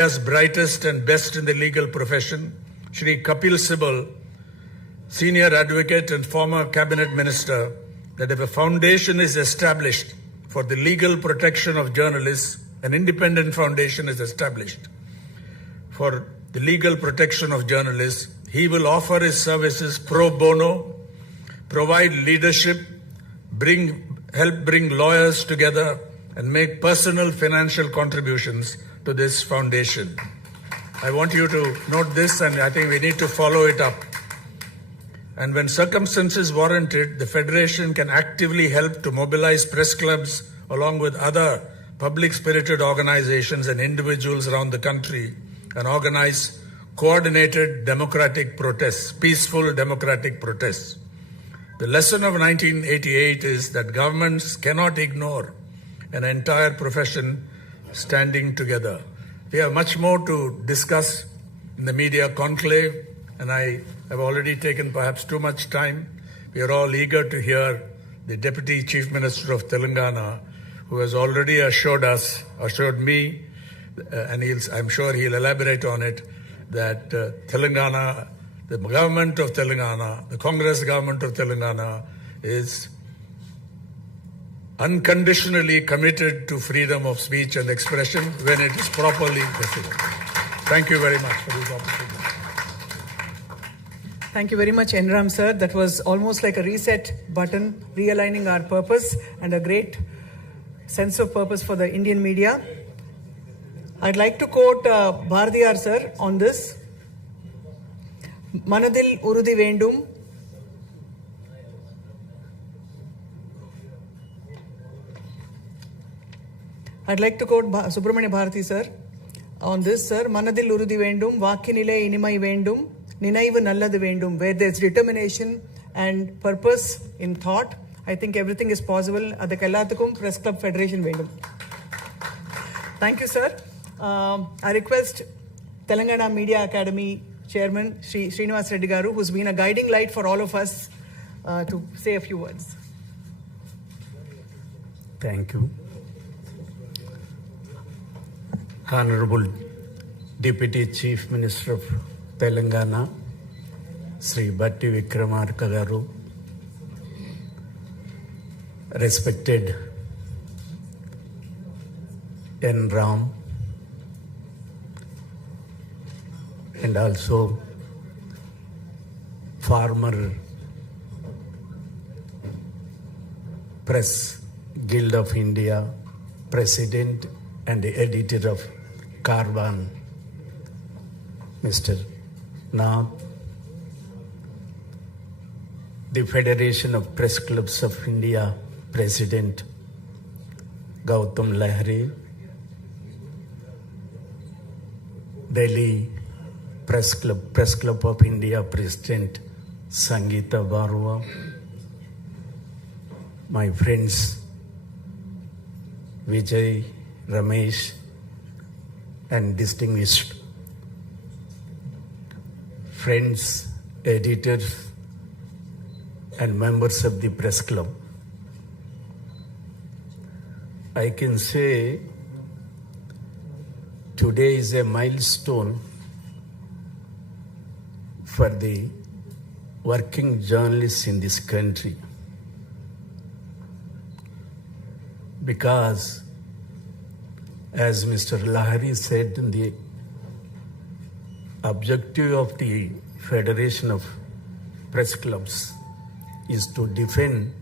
India's brightest and best in the legal profession, Shri Kapil Sibal, senior advocate and former cabinet minister, that if a foundation is established for the legal protection of journalists, an independent foundation is established for the legal protection of journalists, he will offer his services pro bono, provide leadership, help bring lawyers together, and make personal financial contributions to this foundation. I want you to note this, and I think we need to follow it up. And when circumstances warrant it, the Federation can actively help to mobilize press clubs along with other public-spirited organizations and individuals around the country and organize coordinated democratic protests, peaceful democratic protests. The lesson of 1988 is that governments cannot ignore an entire profession standing together. We have much more to discuss in the media conclave, and I have already taken perhaps too much time. We are all eager to hear the Deputy Chief Minister of Telangana, who has already assured me, and I'm sure he'll elaborate on it, that Telangana, the government of Telangana, the Congress government of Telangana is unconditionally committed to freedom of speech and expression when it is properly pursued. Thank you very much for this opportunity. Thank you very much, Enram sir. That was almost like a reset button, realigning our purpose and a great sense of purpose for the Indian media. I'd like to quote Bharadiyar sir on this. Manadil urudi vendum. I'd like to quote Subramanya Bharati sir on this, sir. Manadil urudi vendum, vakinile inimai vendum, ninaivu nalladu vendum. Where there's determination and purpose in thought, I think everything is possible. Adakallathukkum Press Club Federation vendum. Thank you, sir. I request Telangana Media Academy Chairman Shri Srinivas Reddy Garu, who's been a guiding light for all of us, to say a few words. Thank you. Honorable Deputy Chief Minister of Telangana, Sri Batti Vikramarka Garu, respected N. Ram, and also former Press Guild of India President and Editor of Carbon, Mr. Nath, the Federation of Press Clubs of India President Gautam Lahiri, Delhi Press Club of India President Sangeeta Barua, my friends Vijay, Ramesh, and distinguished friends, editors, and members of the press club. I can say today is a milestone for the working journalists in this country, because as Mr. Lahiri said, the objective of the Federation of Press Clubs is to defend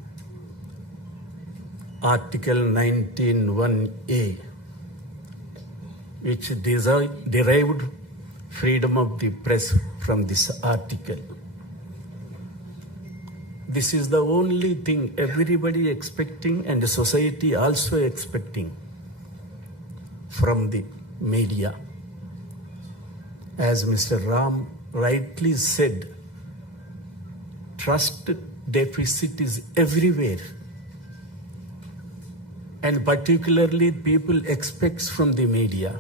Article 19(1)(a), which derived freedom of the press from this article. This is the only thing everybody expecting, and the society also expecting from the media. As Mr. Ram rightly said, trust deficit is everywhere, and particularly people expect from the media.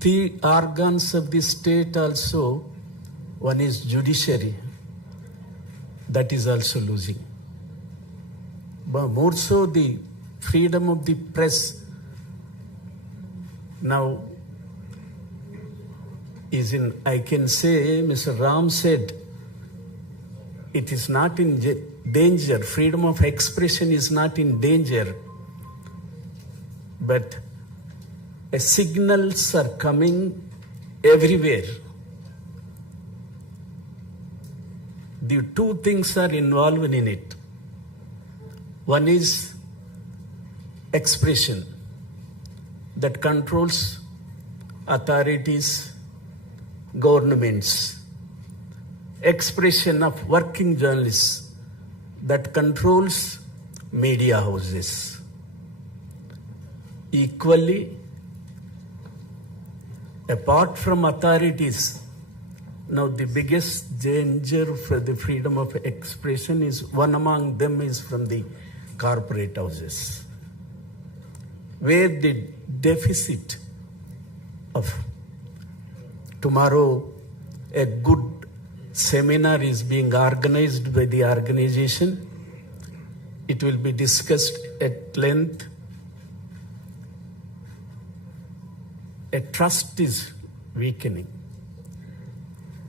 The organs of the state also, one is judiciary, that is also losing. But more so the freedom of the press now is in, I can say, Mr. Ram said, it is not in danger. Freedom of expression is not in danger. But signals are coming everywhere. The two things are involved in it. One is expression that controls authorities, governments. Expression of working journalists that controls media houses. Equally, apart from authorities, now the biggest danger for the freedom of expression is, one among them is from the corporate houses, where the deficit of tomorrow a good seminar is being organized by the organization. It will be discussed at length. A trust is weakening.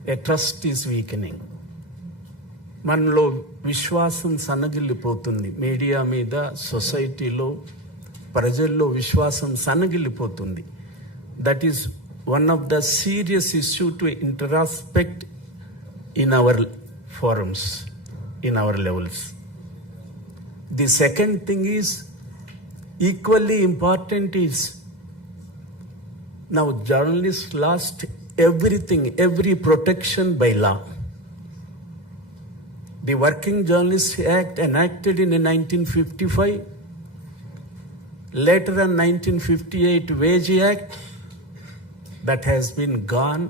A trust is weakening. మనలో విశ్వాసం సన్నగిల్లిపోతుంది. Media మీద, సొసైటీలో, ప్రజల్లో విశ్వాసం సన్నగిల్లిపోతుంది. That is one of the serious issue to introspect in our forums, in our levels. The second thing is, equally important is, now journalists lost everything, every protection by law. The Working Journalists Act enacted in 1955, later in 1958 Wage Act, that has been gone.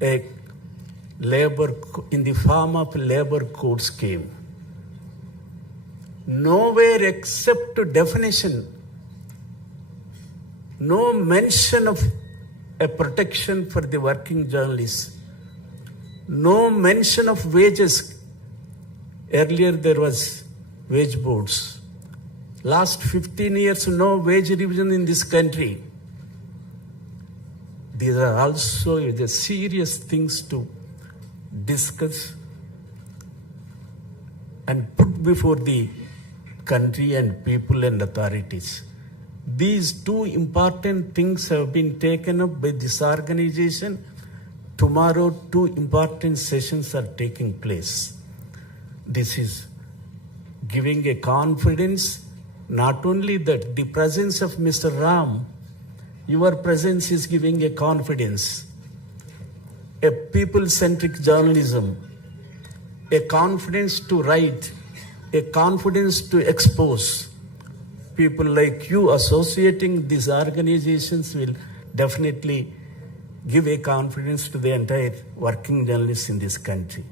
A labor in the form of labor code scheme. Nowhere except to definition, no mention of a protection for the working journalists, no mention of wages. Earlier there was wage boards. Last 15 years, no wage revision in this country. These are also the serious things to discuss and put before the country and people and authorities. These two important things have been taken up by this organization. Tomorrow, two important sessions are taking place. This is giving a confidence, not only that the presence of Mr. Ram, your presence is giving a confidence, a people-centric journalism, a confidence to write, a confidence to expose. People like you associating these organizations will definitely give a confidence to the entire working journalists in this country.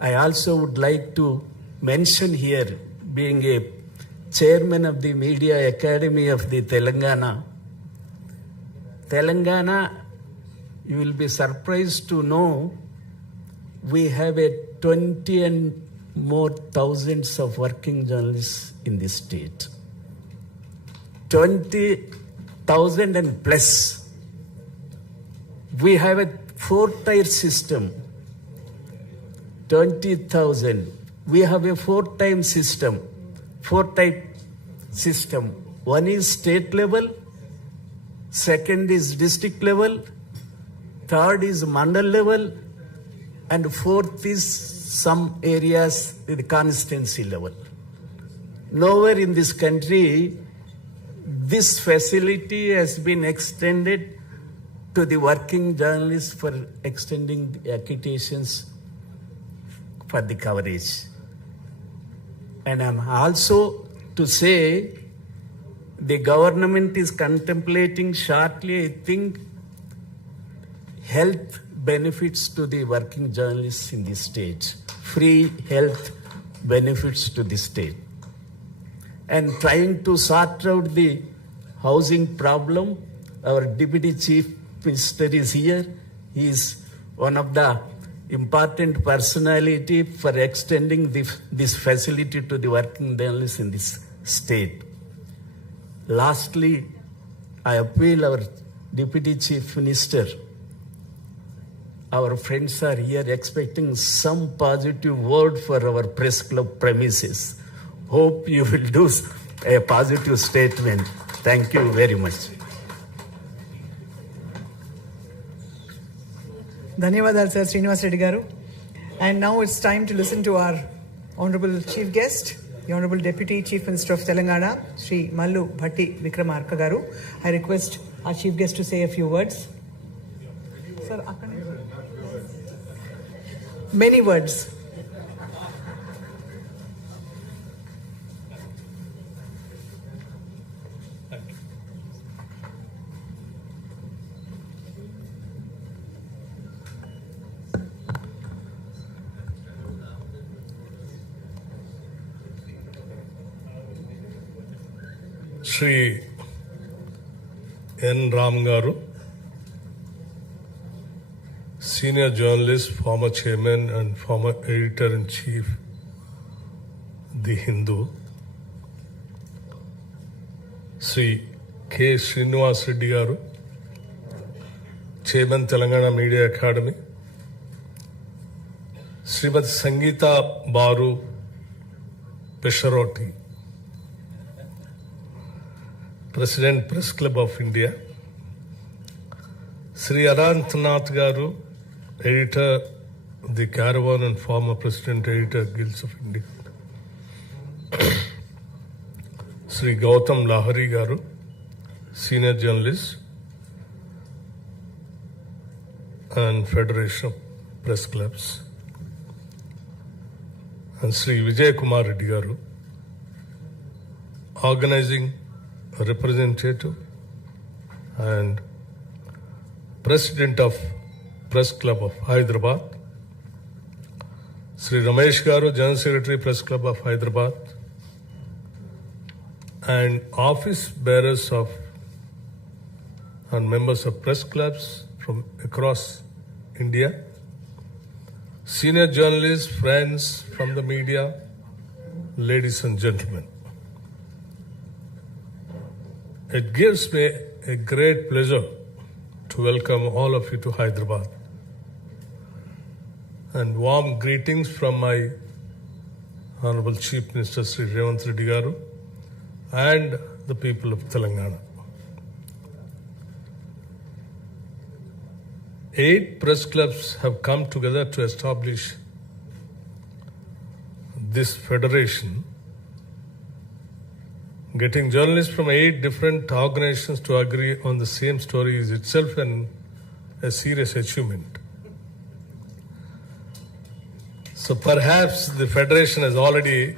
I also would like to mention here, being a chairman of the Media Academy of the Telangana, you will be surprised to know we have a 20 and more thousands of working journalists in this state. 20,000 and plus. We have a 4-tier system. 20,000. We have a 4-type system. 4-type system. One is state level, second is district level, third is mandal level, and fourth is some areas at the constituency level. Nowhere in this country this facility has been extended to the working journalists for extending the accreditations for the coverage. And I'm also to say the government is contemplating shortly, I think, health benefits to the working journalists in the state, free health benefits to the state, and trying to sort out the housing problem. Our Deputy Chief Minister is here. He is one of the important personality for extending this facility to the working journalists in this state. Lastly, I appeal our Deputy Chief Minister. Our friends are here expecting some positive word for our press club premises. Hope you will do a positive statement. Thank you very much. ధన్యవాదాలు sir Srinivas Reddy గారు. And now it's time to listen to our Honorable Chief Guest, the Honorable Deputy Chief Minister of Telangana, Shri Mallu Bhatti Vikramarka garu. I request our Chief Guest to say a few words. Sir, many words. Shri N. Ram Garu, Senior Journalist, former Chairman and former Editor-in-Chief, The Hindu. Shri K. Srinivas Reddy Garu, Chairman Telanganam Media Academy. Srimati Sangeeta Baru Pesharoti, President Press Club of India. Sri Revanth Garu, Editor of the Caravan and former President Editor Guilds of India. Sri Gautam Lahari Garu, Senior Journalist and Federation of Press Clubs. And Sri Vijay Kumar Reddy Garu, Organizing Representative and President of Press Club of Hyderabad. Sri Ramesh Garu, General Secretary Press Club of Hyderabad, and office bearers of and members of press clubs from across India, senior journalists, friends from the media, ladies and gentlemen. It gives me a great pleasure to welcome all of you to Hyderabad. And warm greetings from my Honorable Chief Minister Sri Revanth Reddy Garu and the people of Telangana. 8 press clubs have come together to establish this federation. Getting journalists from 8 different organizations to agree on the same story is itself a serious achievement. So perhaps the federation has already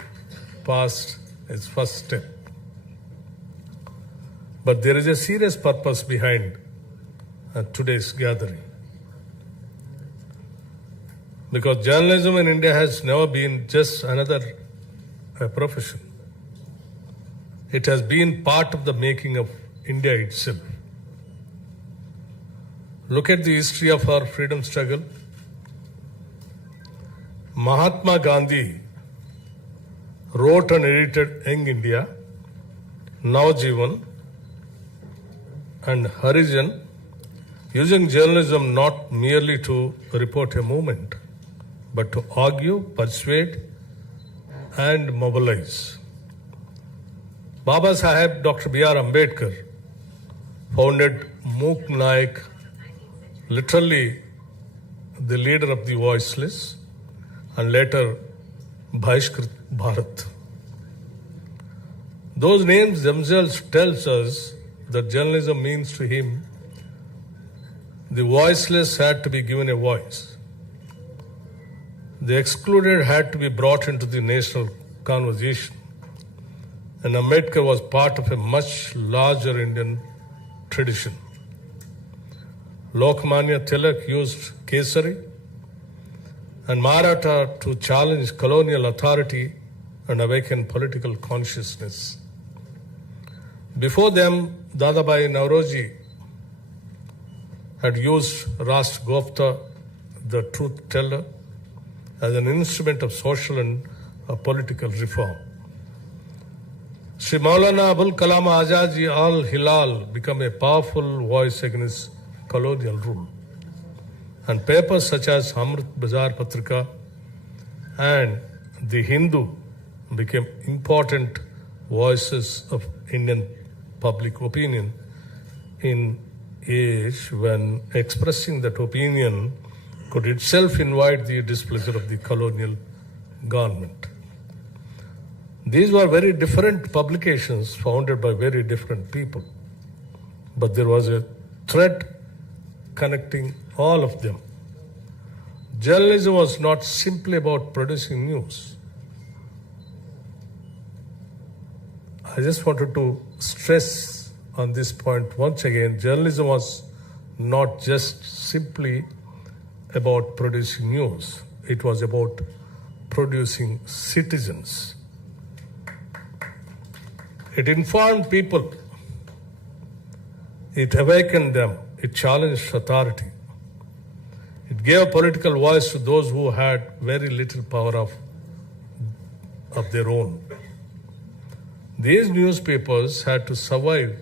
passed its first step. But there is a serious purpose behind today's gathering. Because journalism in India has never been just another profession. It has been part of the making of India itself. Look at the history of our freedom struggle. Mahatma Gandhi wrote and edited Young India, Navjivan, and Harijan, using journalism not merely to report a movement, but to argue, persuade, and mobilize. Baba Saheb Dr. B.R. Ambedkar founded Mook Naik, literally the leader of the voiceless, and later Bhaiskrit Bharat. Those names themselves tells us that journalism means to him the voiceless had to be given a voice. The excluded had to be brought into the national conversation. And Ambedkar was part of a much larger Indian tradition. Lokmanya Tilak used Kesari and Maratha to challenge colonial authority and awaken political consciousness. Before them, Dadabhai Nauroji had used Rashtragupta, the truth teller, as an instrument of social and political reform. Sri Maulana Abul Kalam Azad Ji Al Hilal became a powerful voice against colonial rule. And papers such as Amrit Bazar Patrika and The Hindu became important voices of Indian public opinion in age when expressing that opinion could itself invite the displeasure of the colonial government. These were very different publications founded by very different people, but there was a thread connecting all of them. Journalism was not simply about producing news. I just wanted to stress on this point once again. Journalism was not just simply about producing news. It was about producing citizens. It informed people. It awakened them. It challenged authority. It gave political voice to those who had very little power of their own. These newspapers had to survive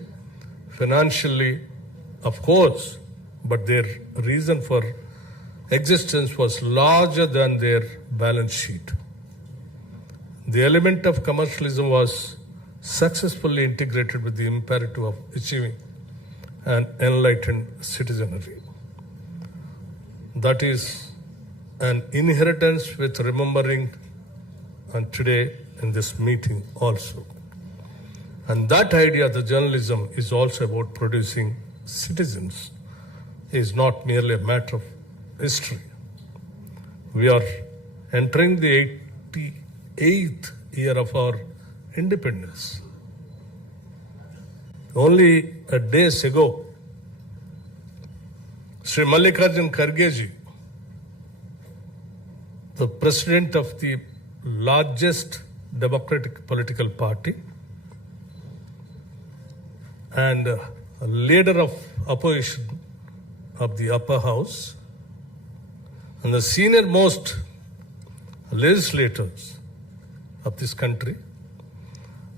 financially, of course, but their reason for existence was larger than their balance sheet. The element of commercialism was successfully integrated with the imperative of achieving an enlightened citizenry. That is an inheritance with remembering and today in this meeting also. And that idea, the journalism, is also about producing citizens, is not merely a matter of history. We are entering the 88th year of our independence. Only days ago, Sri Mallikarjun Kharge ji, the president of the largest democratic political party and a leader of opposition of the upper house and the senior most legislators of this country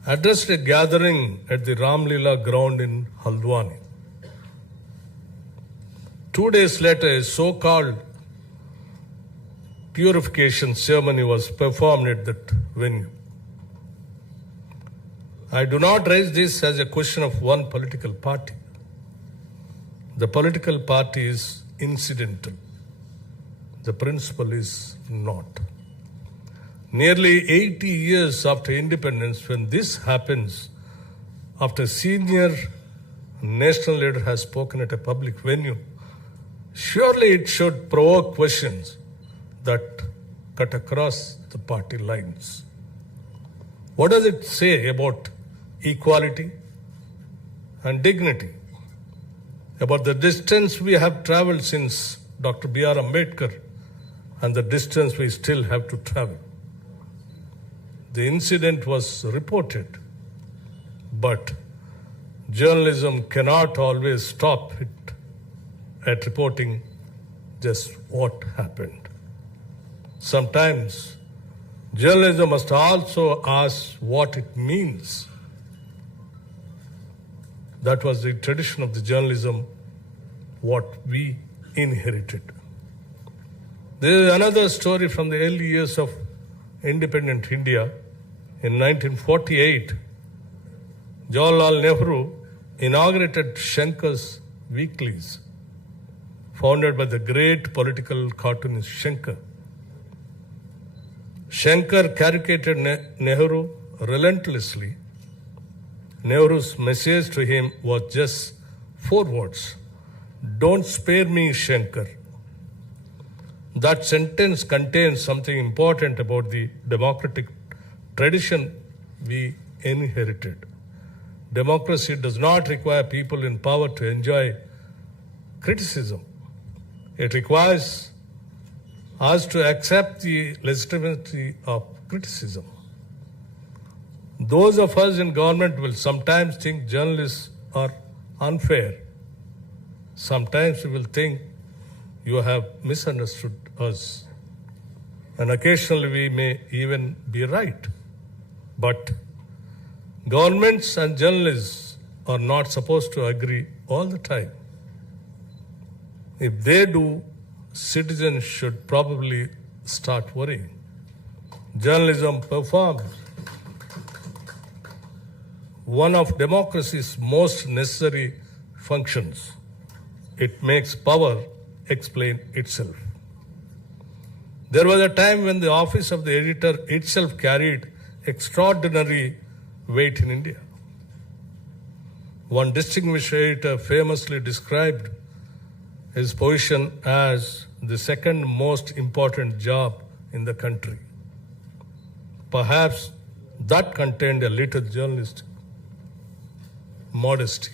addressed a gathering at the Ramlila ground in Haldwani. 2 days later, a so-called purification ceremony was performed at that venue. I do not raise this as a question of one political party. The political party is incidental. The principle is not. Nearly 80 years after independence, when this happens, after a senior national leader has spoken at a public venue, surely it should provoke questions that cut across the party lines. What does it say about equality and dignity? About the distance we have traveled since Dr. B.R. Ambedkar and the distance we still have to travel. The incident was reported, but journalism cannot always stop it at reporting just what happened. Sometimes journalism must also ask what it means. That was the tradition of the journalism, what we inherited. There is another story from the early years of independent India. In 1948, Jawaharlal Nehru inaugurated Shankar's weeklies, founded by the great political cartoonist Shankar. Shankar caricatured Nehru relentlessly. Nehru's message to him was just 4 words: "Don't spare me, Shankar." That sentence contains something important about the democratic tradition we inherited. Democracy does not require people in power to enjoy criticism. It requires us to accept the legitimacy of criticism. Those of us in government will sometimes think journalists are unfair. Sometimes we will think you have misunderstood us. And occasionally we may even be right. But Governments and journalists are not supposed to agree all the time. If they do, citizens should probably start worrying. Journalism performs one of democracy's most necessary functions. It makes power explain itself. There was a time when the office of the editor itself carried extraordinary weight in India. One distinguished editor famously described his position as the second most important job in the country. Perhaps that contained a little journalistic modesty.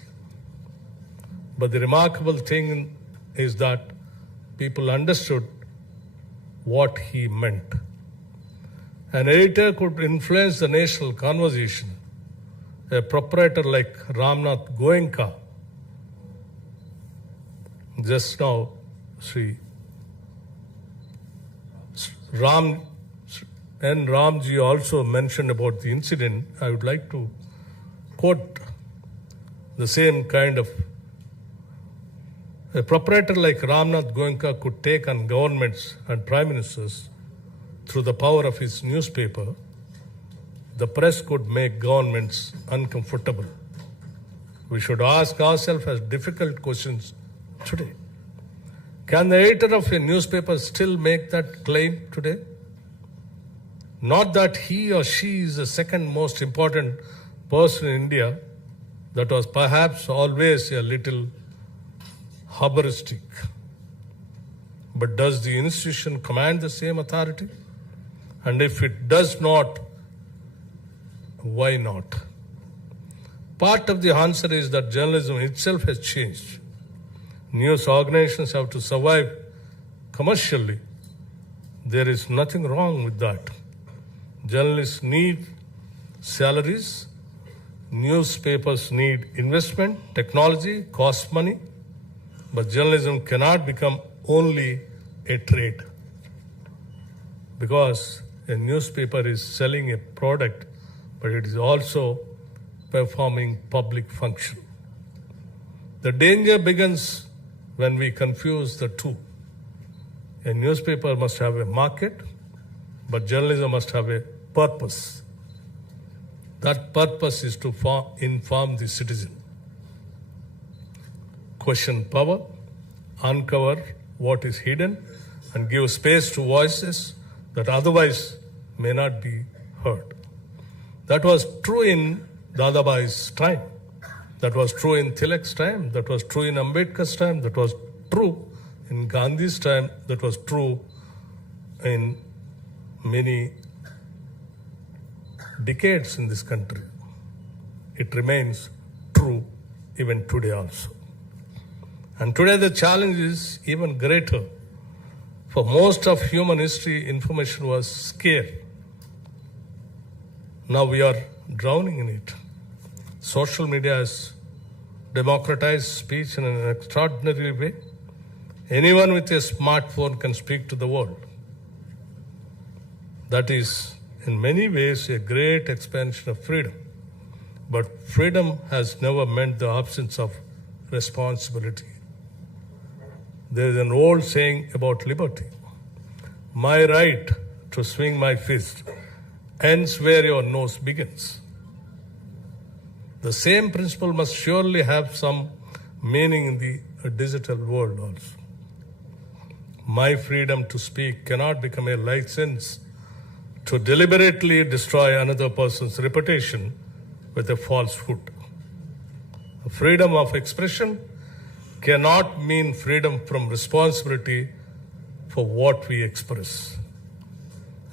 But the remarkable thing is that people understood what he meant. An editor could influence the national conversation. A proprietor like Ramnath Goenka, just now, Sri Ramji also mentioned about the incident. I would like to quote the same kind of. A proprietor like Ramnath Goenka could take on governments and prime ministers through the power of his newspaper. The press could make governments uncomfortable. We should ask ourselves as difficult questions today. Can the editor of a newspaper still make that claim today? Not that he or she is the second most important person in India. That was perhaps always a little hubristic. But does the institution command the same authority? And if it does not, why not? Part of the answer is that journalism itself has changed. News organizations have to survive commercially. There is nothing wrong with that. Journalists need salaries. Newspapers need investment, technology, cost money. But journalism cannot become only a trade. Because a newspaper is selling a product, but it is also performing public function. The danger begins when we confuse the two. A newspaper must have a market, but journalism must have a purpose. That purpose is to inform the citizen, question power, uncover what is hidden, and give space to voices that otherwise may not be heard. That was true in Dadabhai's time. That was true in Tilak's time. That was true in Ambedkar's time. That was true in Gandhi's time. That was true in many decades in this country. It remains true even today also. And today the challenge is even greater. For most of human history, information was scarce. Now we are drowning in it. Social media has democratized speech in an extraordinary way. Anyone with a smartphone can speak to the world. That is, in many ways, a great expansion of freedom. But freedom has never meant the absence of responsibility. There is an old saying about liberty. My right to swing my fist ends where your nose begins. The same principle must surely have some meaning in the digital world also. My freedom to speak cannot become a license to deliberately destroy another person's reputation with a falsehood. Freedom of expression cannot mean freedom from responsibility for what we express.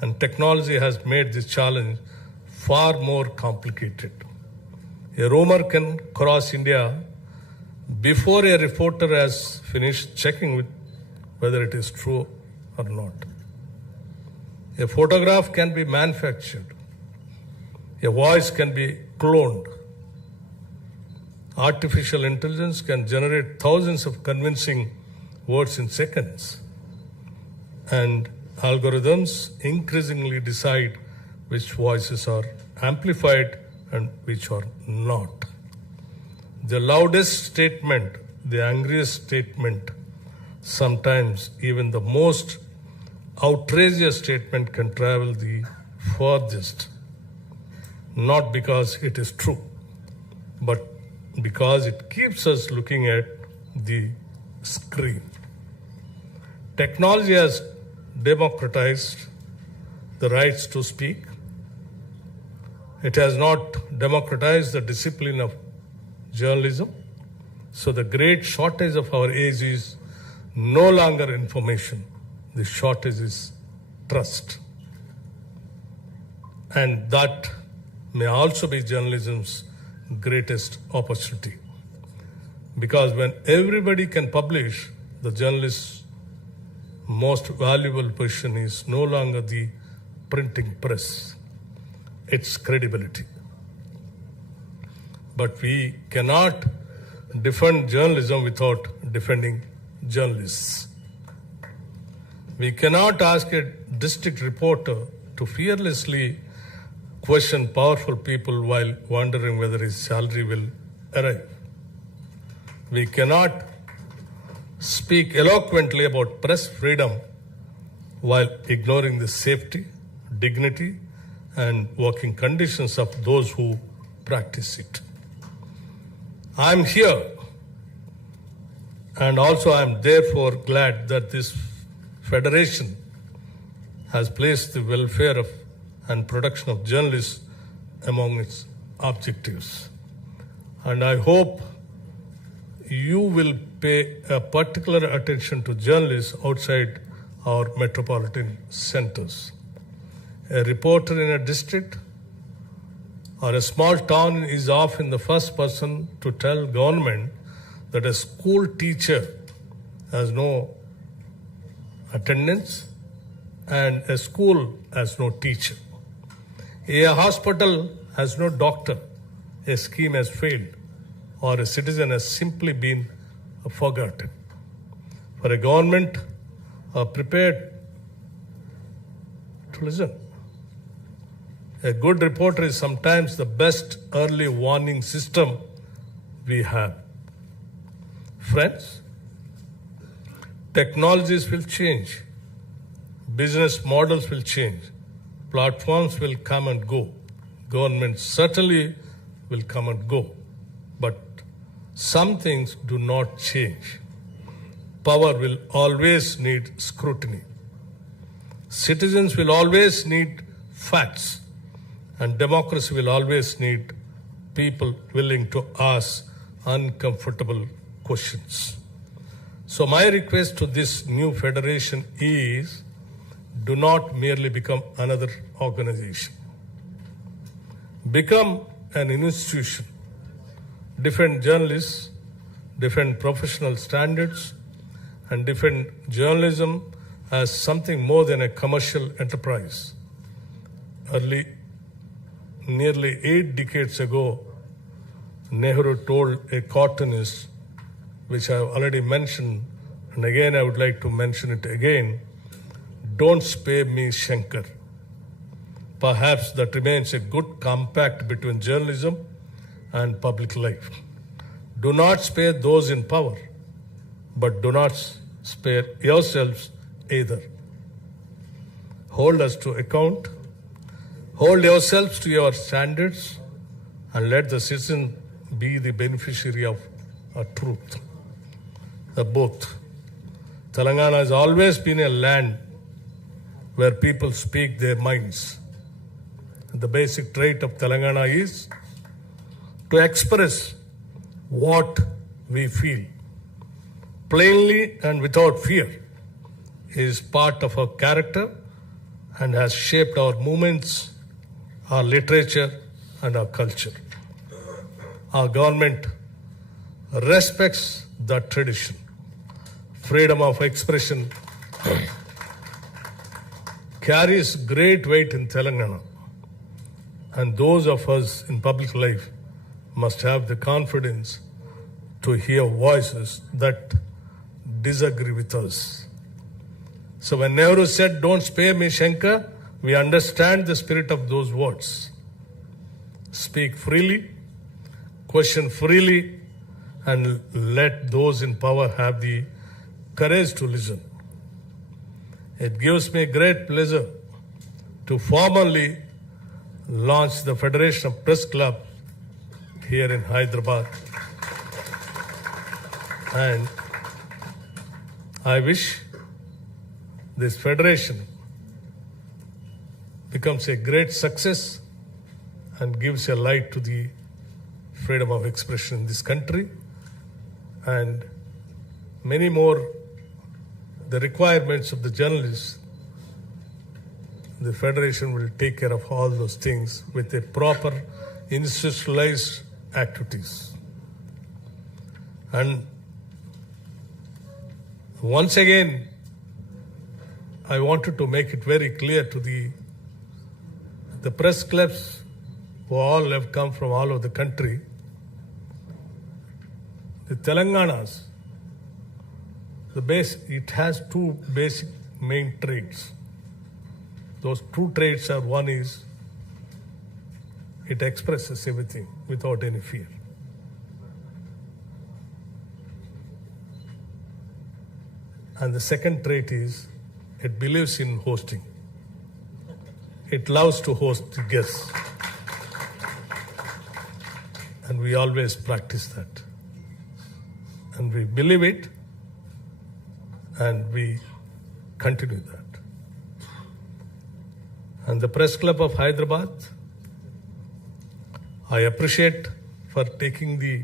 And technology has made this challenge far more complicated. A rumor can cross India before a reporter has finished checking with whether it is true or not. A photograph can be manufactured. A voice can be cloned. Artificial intelligence can generate thousands of convincing words in seconds. And algorithms increasingly decide which voices are amplified and which are not. The loudest statement, the angriest statement, sometimes even the most outrageous statement can travel the farthest, not because it is true, but because it keeps us looking at the screen. Technology has democratized the rights to speak. It has not democratized the discipline of journalism. So the great shortage of our age is no longer information. The shortage is trust. And that may also be journalism's greatest opportunity. Because when everybody can publish, the journalist's most valuable position is no longer the printing press, its credibility. But we cannot defend journalism without defending journalists. We cannot ask a district reporter to fearlessly question powerful people while wondering whether his salary will arrive. We cannot speak eloquently about press freedom while ignoring the safety, dignity, and working conditions of those who practice it. I'm here, and also I'm therefore glad that this federation has placed the welfare of and protection of journalists among its objectives. And I hope you will pay a particular attention to journalists outside our metropolitan centers. A reporter in a district or a small town is often the first person to tell government that a school teacher has no attendance and a school has no teacher. A hospital has no doctor, a scheme has failed, or a citizen has simply been forgotten. For a government prepared to listen. A good reporter is sometimes the best early warning system we have. Friends, technologies will change, business models will change, platforms will come and go, governments certainly will come and go, but some things do not change. Power will always need scrutiny. Citizens will always need facts, and democracy will always need people willing to ask uncomfortable questions. So my request to this new federation is, do not merely become another organization. Become an institution. Defend journalists, defend professional standards, and defend journalism as something more than a commercial enterprise. Nearly 8 decades ago, Nehru told a cartoonist, which I have already mentioned, and again I would like to mention it again, don't spare me, Shankar. Perhaps that remains a good compact between journalism and public life. Do not spare those in power, but do not spare yourselves either. Hold us to account. Hold yourselves to your standards, and let the citizen be the beneficiary of a truth. The both. Telangana has always been a land where people speak their minds. The basic trait of Telangana is to express what we feel plainly and without fear. It is part of our character and has shaped our movements, our literature, and our culture. Our government respects that tradition. Freedom of expression carries great weight in Telangana, and those of us in public life must have the confidence to hear voices that disagree with us. So when Nehru said, don't spare me, Shankar, we understand the spirit of those words. speak freely, question freely, and let those in power have the courage to listen. It gives me great pleasure to formally launch the Federation of Press Club here in Hyderabad. And I wish this federation becomes a great success and gives a light to the freedom of expression in this country, and many more the requirements of the journalists. The federation will take care of all those things with a proper institutionalized activities. And once again, I wanted to make it very clear to the press clubs who all have come from all over the country. The Telanganas, it has two basic main traits. Those two traits are, one is it expresses everything without any fear. And the second trait is it believes in hosting. It loves to host guests. And we always practice that. And we believe it, and we continue that. And the Press Club of Hyderabad, I appreciate for taking the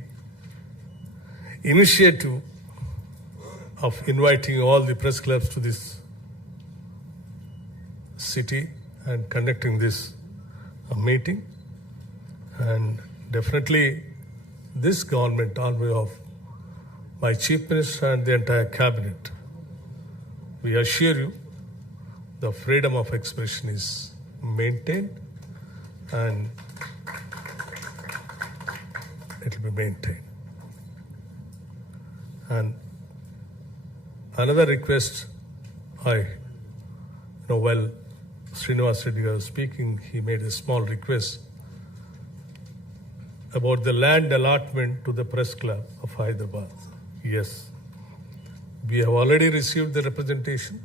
initiative of inviting all the press clubs to this city and conducting this meeting. And definitely this government, on behalf of my Chief Minister and the entire cabinet, we assure you the freedom of expression is maintained and it will be maintained. And another request, while Srinivas Reddy was speaking, he made a small request about the land allotment to the Press Club of Hyderabad. Yes, we have already received the representation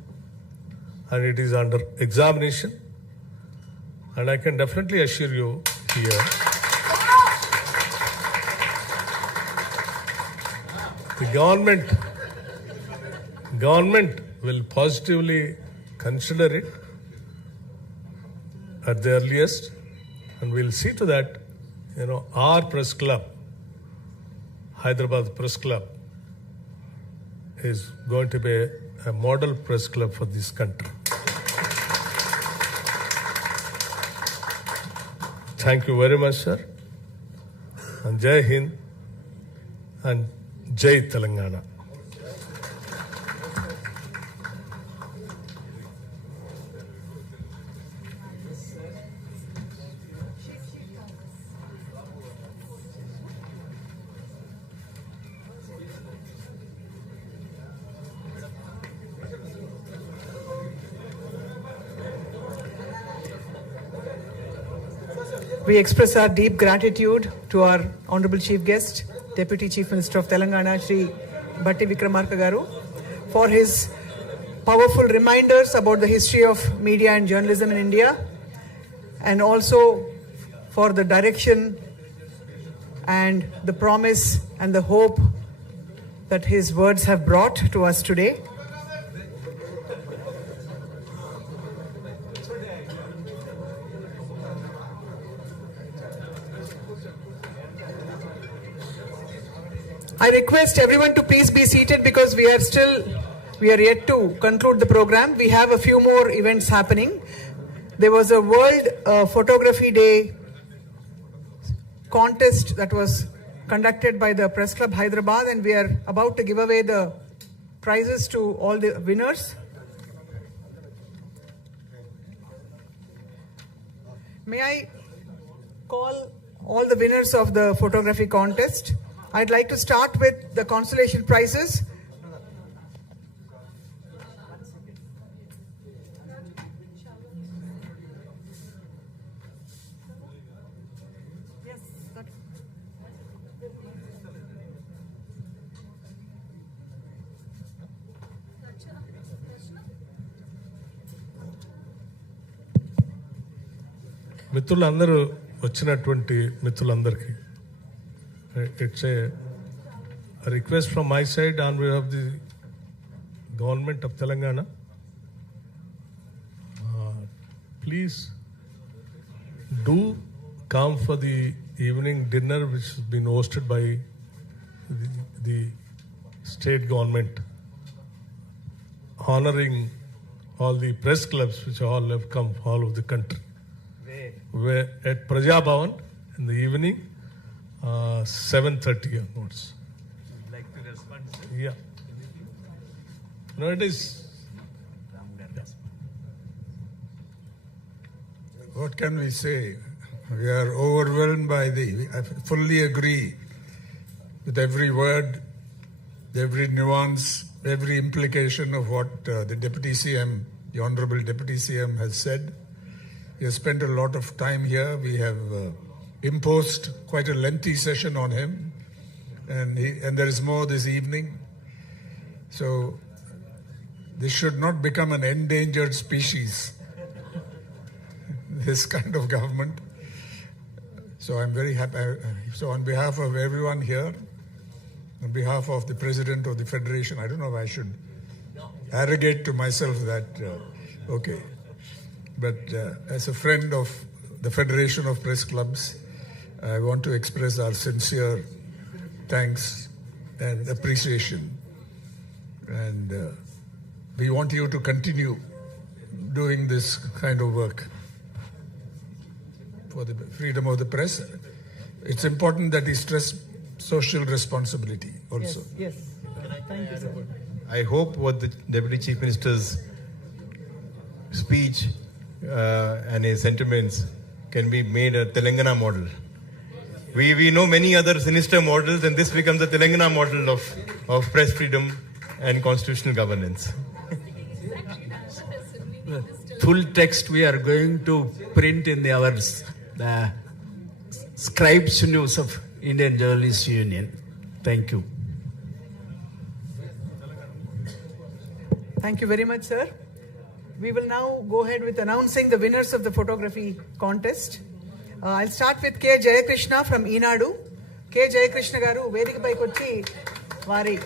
and it is under examination. And I can definitely assure you here, the government will positively consider it at the earliest, and we'll see to that, our press club, Hyderabad Press Club, is going to be a model press club for this country. Thank you very much, sir. And Jai Hind and Jai Telangana. We express our deep gratitude to our Honorable Chief Guest, Deputy Chief Minister of Telangana, Shri Batti Vikramarka Garu, for his powerful reminders about the history of media and journalism in India, and also for the direction and the promise and the hope that his words have brought to us today. I request everyone to please be seated because we are yet to conclude the program. We have a few more events happening. There was a World Photography Day contest that was conducted by the Press Club Hyderabad, and we are about to give away the prizes to all the winners. May I call all the winners of the photography contest? I'd like to start with the consolation prizes. మిత్రులందరూ వచ్చినటువంటి మిత్రులందరికీ it's a request from my side on behalf of the government of Telangana. Please do come for the evening dinner which has been hosted by the state government, honoring all the press clubs which all have come all over the country. Where at Praja Bhavan in the evening, 7:30 onwards. Like to respond, sir? Yeah. No, it is. What can we say? We are overwhelmed by I fully agree with every word, every nuance, every implication of what the Deputy CM, the Honorable Deputy CM has said. He has spent a lot of time here. We have imposed quite a lengthy session on him, and there is more this evening. So this should not become an endangered species, this kind of government. So I'm very happy. So on behalf of everyone here, on behalf of the President of the Federation, I don't know if I should arrogate to myself that, okay. But as a friend of the Federation of Press Clubs, I want to express our sincere thanks and appreciation. And we want you to continue doing this kind of work for the freedom of the press. It's important that we stress social responsibility also. Yes. Thank you, sir. I hope what the Deputy Chief Minister's speech and his sentiments can be made a Telangana model. We know many other sinister models, and this becomes the Telangana model of press freedom and constitutional governance. Full text we are going to print in our Scribes News of Indian Journalists Union. Thank you. Thank you very much, sir. We will now go ahead with announcing the winners of the photography contest. I'll start with K. Jayakrishna from Eenadu. K. Jayakrishna garu వేదిక పైకి వచ్చి వారి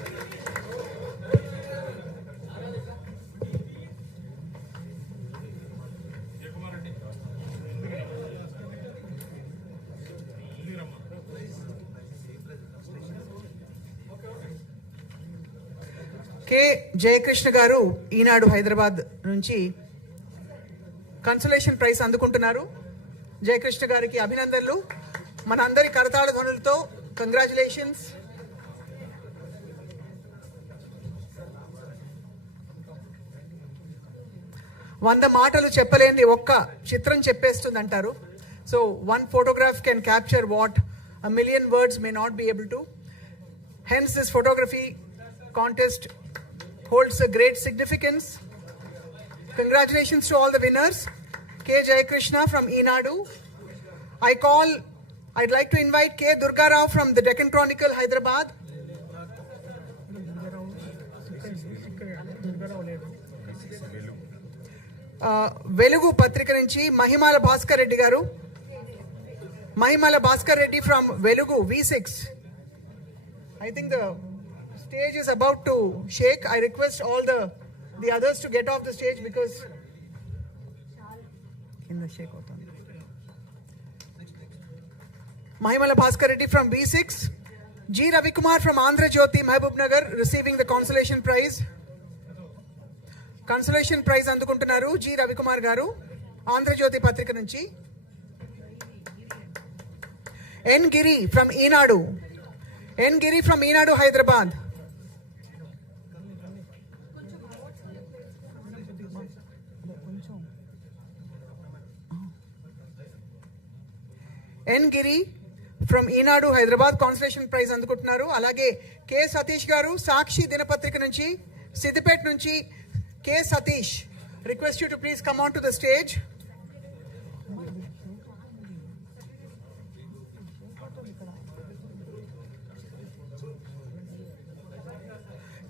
K Jayakrishna గారు ఈనాడు హైదరాబాద్ నుంచి consolation praise అందుకుంటున్నారు. Jayakrishna గారికి అభినందనలు. మన అందరి కరతాళ ధ్వనులతో కంగ్రాచులేషన్స్. వంద మాటలు చెప్పలేని ఒక్క చిత్రం చెప్పేస్తుంది అంటారు. So 1 photograph can capture what a million words may not be able to. Hence this photography contest holds a great significance. Congratulations to all the winners. K. Jayakrishna from Eenadu. I'd like to invite K. Durga Rao from the Deccan Chronicle, Hyderabad. Velugu Patrika nunchi Mahimala Bhaskar Reddy garu. Mahimala Bhaskar Reddy from Velugu V6. I think the stage is about to shake. I request all the others to get off the stage because in the shake hota. Mahimala Bhaskar Reddy from B6. G. Ravikumar from Andhra Jyoti, Mahbub Nagar, receiving the consolation prize. Consolation prize అందుకుంటున్నారు G. Ravikumar గారు Andhra Jyoti పత్రిక నుంచి. N. Giri from Eenadu. N. Giri from Eenadu, Hyderabad. N. Giri from Eenadu, Hyderabad, consolation prize అందుకుంటున్నారు. అలాగే K. Satish గారు సాక్షి దినపత్రిక నుంచి సిద్దిపేట నుంచి. K. Satish, request you to please come on to the stage.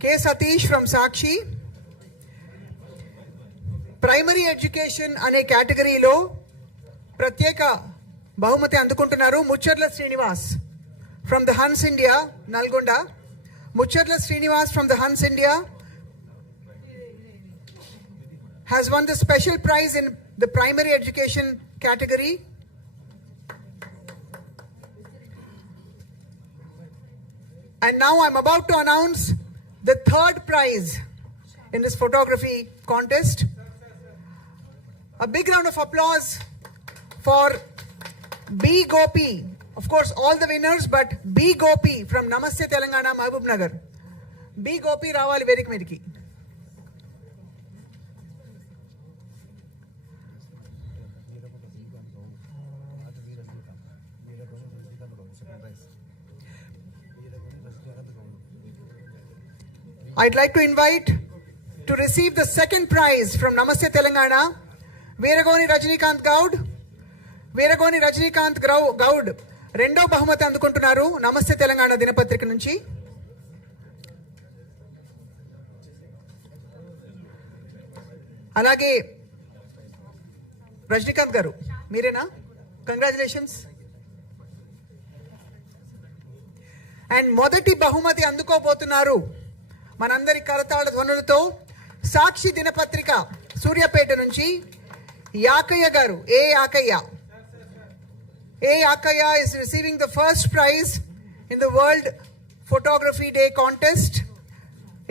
K. Satish from Sakshi. Primary education అనే కేటగిరీలో ప్రత్యేక బహుమతి అందుకుంటున్నారు Mucherla Srinivas from the Hans India, Nalgonda. Mucharla Srinivas from the Hans India has won the special prize in the primary education category. And now I'm about to announce the third prize in this photography contest. A big round of applause for B. Gopi. Of course, all the winners, but B. Gopi from Namaste Telangana, Mahbub Nagar. B. Gopi Ravali Vedik Mediki. I'd like to invite to receive the second prize from Namaste Telangana, Veeragoni Rajnikant Gaud. Veeragoni Rajnikant Gaud. రెండో బహుమతి అందుకుంటున్నారు నమస్తే తెలంగాణ దినపత్రిక నుంచి. అలాగే రజనీకాంత్ గారు మీరేనా? Congratulations. And మొదటి బహుమతి అందుకోబోతున్నారు మనందరి కరతాళ ధ్వనులతో సాక్షి దినపత్రిక సూర్యాపేట నుంచి యాకయ్య గారు. ఏ Yakaiah. A. Akaya is receiving the first prize in the World Photography Day contest.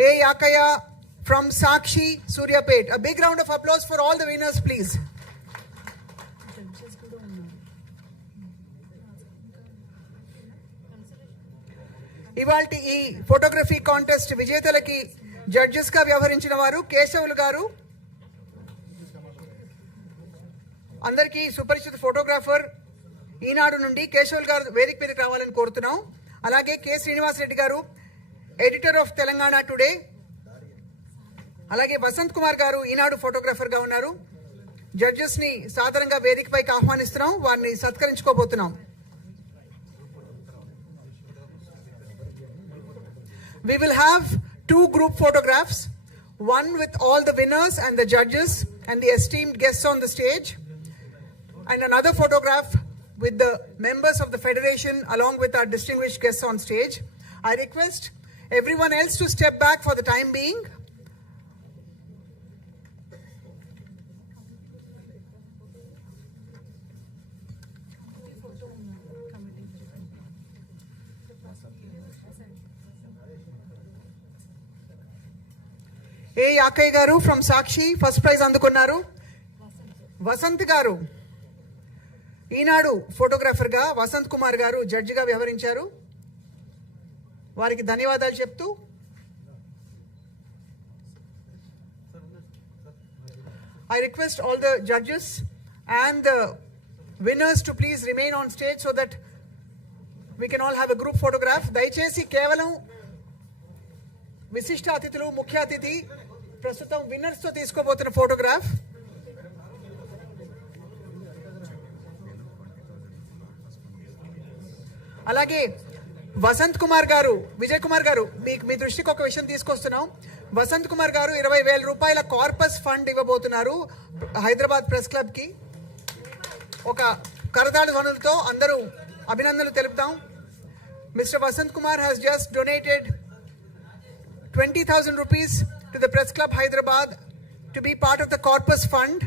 A. Akaya from Sakshi, Suryapet. A big round of applause for all the winners, please. ఇవాల్టి ఈ ఫోటోగ్రఫీ కాంటెస్ట్ విజేతలకి జడ్జెస్ గా వ్యవహరించిన వారు కేశవులు గారు. అందరికీ సుపరిచిత photographer ఈనాడు నుండి కేశవులు గారు వేదిక మీదకి రావాలని కోరుతున్నాం. అలాగే కె శ్రీనివాస్ రెడ్డి గారు ఎడిటర్ ఆఫ్ తెలంగాణ టుడే. అలాగే వసంత్ కుమార్ గారు ఈనాడు ఫోటోగ్రాఫర్ గా ఉన్నారు. జడ్జెస్ ని సాధారణంగా వేదికపైకి ఆహ్వానిస్తున్నాం, వారిని సత్కరించుకోబోతున్నాం. We will have 2 group photographs, one with all the winners and the judges and the esteemed guests on the stage, and another photograph with the members of the federation along with our distinguished guests on stage. I request everyone else to step back for the time being. A. Yakai garu from Sakshi first prize అందుకున్నారు. వసంత్ గారు ఈనాడు photographer గా, వసంత్ కుమార్ గారు జడ్జిగా వ్యవహరించారు. వారికి ధన్యవాదాలు చెప్తూ I request all the judges and the winners to please remain on stage so that we can all have a group photograph. దయచేసి కేవలం విశిష్ట అతిథులు, ముఖ్య అతిథి ప్రస్తుతం విన్నర్స్ తో తీసుకోబోతున్న ఫోటోగ్రాఫ్. అలాగే వసంత్ కుమార్ గారు, విజయ్ కుమార్ గారు, మీ దృష్టికి ఒక విషయం తీసుకొస్తున్నాం. వసంత్ కుమార్ గారు 20,000 రూపాయల కార్పస్ ఫండ్ ఇవ్వబోతున్నారు హైదరాబాద్ ప్రెస్ క్లబ్ కి. ఒక కరతాళ ధ్వనులతో అందరూ అభినందనలు తెలుపుతాం. Mister Vasant Kumar has just donated 20,000 rupees to the Press Club Hyderabad to be part of the corpus fund.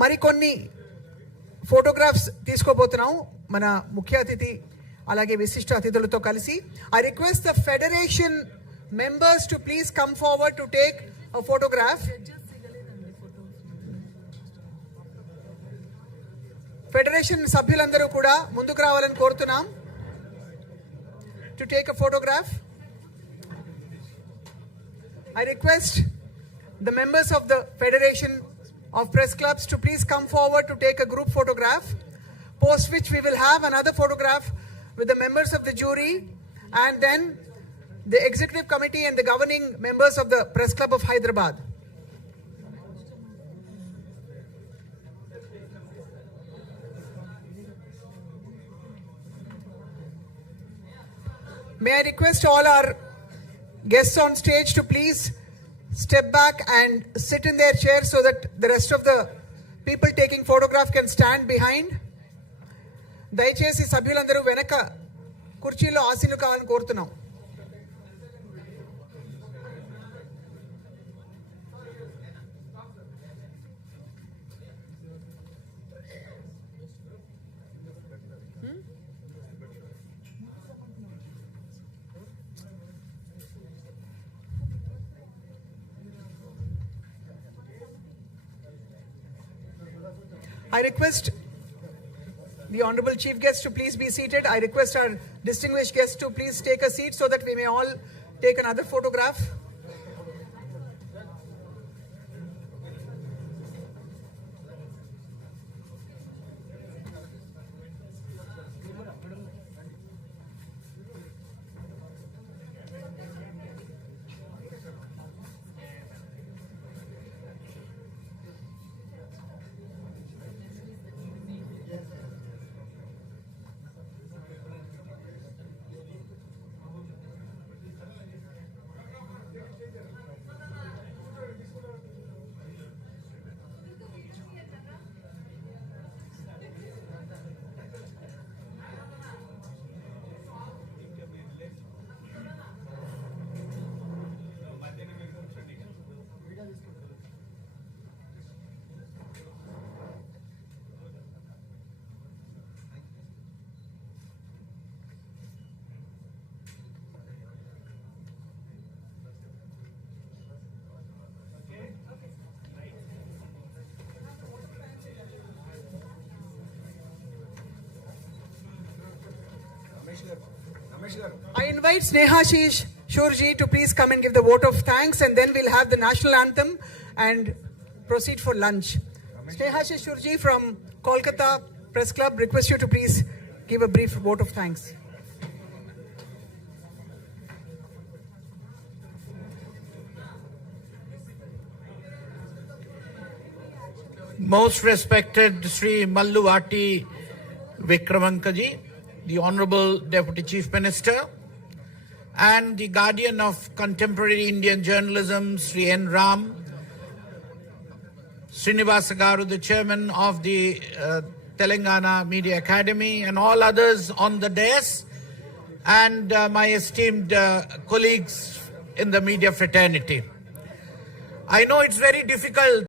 మరికొన్ని ఫోటోగ్రాఫ్స్ తీసుకోబోతున్నాం మన ముఖ్య అతిథి అలాగే విశిష్ట అతిథులతో కలిసి. I request the federation members to please come forward to take a photograph. Federation సభ్యులందరూ కూడా ముందుకు రావాలని కోరుతున్నాం to take a photograph. I request the members of the Federation of Press Clubs to please come forward to take a group photograph, post which we will have another photograph with the members of the jury and then the executive committee and the governing members of the Press Club of Hyderabad. May I request all our guests on stage to please step back and sit in their chairs so that the rest of the people taking photograph can stand behind. దయచేసి సభ్యులందరూ వెనక కుర్చీలో ఆసీనులు కావాలని కోరుతున్నాం. I request the Honorable Chief Guest to please be seated. I request our distinguished guests to please take a seat so that we may all take another photograph. I invite Snehashish Shurji to please come and give the vote of thanks, and then we'll have the national anthem and proceed for lunch. Snehashish Shurji from Kolkata Press Club request you to please give a brief vote of thanks. Most respected Sri Malluwati Vikramankaji, the Honorable Deputy Chief Minister, and the guardian of contemporary Indian journalism, Sri N. Ram, Srinivasa Garu, the chairman of the Telangana Media Academy, and all others on the dais, and my esteemed colleagues in the media fraternity. I know it's very difficult